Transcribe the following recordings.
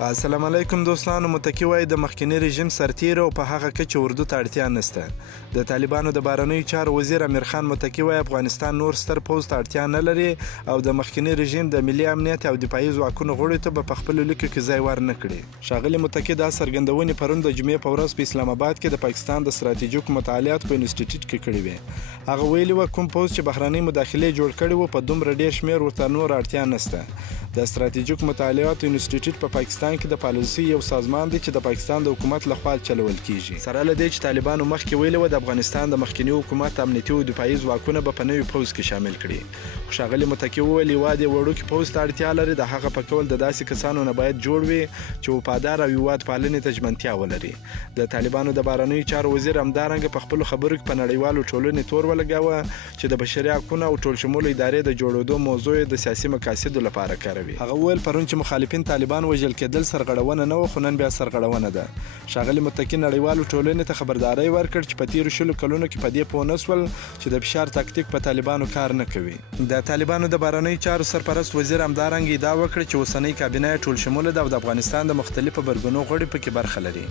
السلام علیکم دوستانو. متکی وایي د مخکني رژیم سرتیره او په هغه کچه اردو ته اړتیا نشته. د طالبانو د بهرنیو چارو وزیر امیر خان متکی وایي افغانستان نور ستر پوځ ته اړتیا نه لري او د مخکني رژیم د ملي امنیت او دفاعي ځواکونو غړو ته به په خپلو لیکو کې ځای ورنه کړي. ښاغلي متکی دا څرګندونې پرون د جمعې په ورځ په اسلام آباد کې د پاکستان د ستراتیژیکو مطالعاتو په انسټیټیوټ کې کړې وې. هغه ویلي وه کوم پوځ چې بهرنۍ مداخلې جوړ کړي وو په دومره ډېر شمېر ورته نور اړتیا نشته. د ستراتیژیکو مطالعاتو انسټیټیوټ په پاکستان کې د پالیسۍ یو سازمان دی چې د پاکستان د حکومت لخوا چلول کیږي. سره له دې چې طالبانو مخکې ویلي وه د افغانستان د مخکني حکومت امنیتي او دفاعي ځواکونه به په نوي پوځ کې شامل کړي. خو ښاغلي متکی وویل هېواد یې وړوکي پوځ ته اړتیا لري. د هغه په کول د داسې کسانو نه باید جوړ وي چې وفادار او هېواد پالنې ته ژمنتیا ولري. د طالبانو د بهرنیو چارو وزیر همدارنګه په خپلو خبرو کې په نړیوالو ټولنې تور ولګاوه چې د بشري حقونو او ټولشموله ادارې د جوړېدو موضوع یې د سیاسي مقاصدو لپاره کاروي. هغه وویل پرون چې مخالفین طالبان وژل کېدل سرغړونه نه وه خو نن بیا سرغړونه ده. ښاغلي متکی نړیوالو ټولنې ته خبرداری ورکړ چې په تېرو 20 کلونو کې په دې پوه نه شول چې د فشار تاکتیک په طالبانو کار نه کوي. د طالبانو د بهرنیو چارو سرپرست وزیر همدارنګه ادعا وکړه چې اوسنۍ کابینه یې ټولشموله ده او د افغانستان د مختلفو برګونو غړي پکې برخه لري.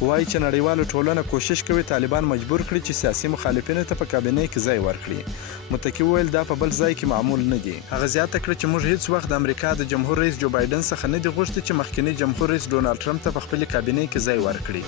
وایي چې نړیوالو ټولنه کوشش کوي طالبان مجبور کړي چې سیاسي مخالفینو ته په کابینه کې ځای ورکړي. متکی وویل دا په بل ځای کې معمول نه دي. هغه زیاته کړه چې موږ هیڅ وخت د امریکا د جمهور رئیس جو بایدن څخه نه دي غوښتي چې مخکني جمهور رئیس ډونالډ ټرمپ ته په خپلې کابینې کې ځای ورکړي.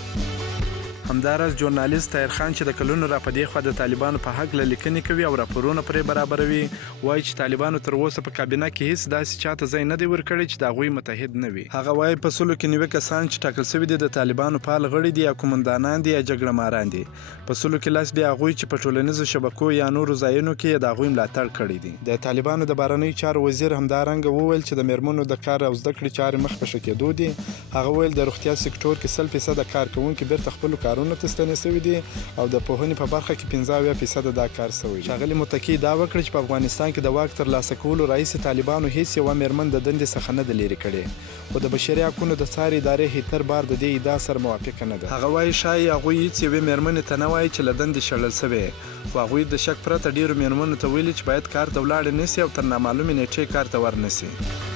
همداراز ژورنالیست طاهر خان چې د کلونو را په دې خوا د طالبانو په هکله لیکنې کوي او راپورونه پرې برابروي وایي چې طالبانو تر اوسه په کابینه کې هیڅ داسې چاته ځای نه دی ورکړی چې د هغوی متحد نه وي. هغه وایي په سلو کې 90 کسان چې ټاکل سوي دي د طالبانو فعال غړي دي یا کومندانان دي یا جګړه ماران دي. په سلو کې لاس بیا هغوی چې په ټولنیزو شبکو یا نورو ځایونو کې د هغوی ملاتړ کړی دي. د طالبانو د بهرنیو چارو وزیر همدارنګه وویل چې د میرمنو د کار او زده کړې چارې مخ په ښه کېدو دي. هغه ویل د روغتیا سکتور کې 100% کارکوونکي بیرته خپلو کارونو ته ستنې سوي دي او د پوهنې په برخه کې 15% دا کار سوی. ښاغلي متکی دا وکړه چې په افغانستان کې د واک ترلاسه کولو راهیسې طالبانو هیڅ یوه میرمن د دندې څخه نه ده لرې کړې. خو د بشري حقونو د څارې ادارې هیتر بار د دې ادعا سره موافقه نه ده. هغه وایي ښایي هغوی هیڅ یوې میرمنې ته نه وایي چې له دندې شړل سوې خو هغوی د شک پرته ډېرو میرمنو ته ویلي چې باید کار ته ولاړې نه سي او تر نامعلومې نیټې کار ته ورنه سي.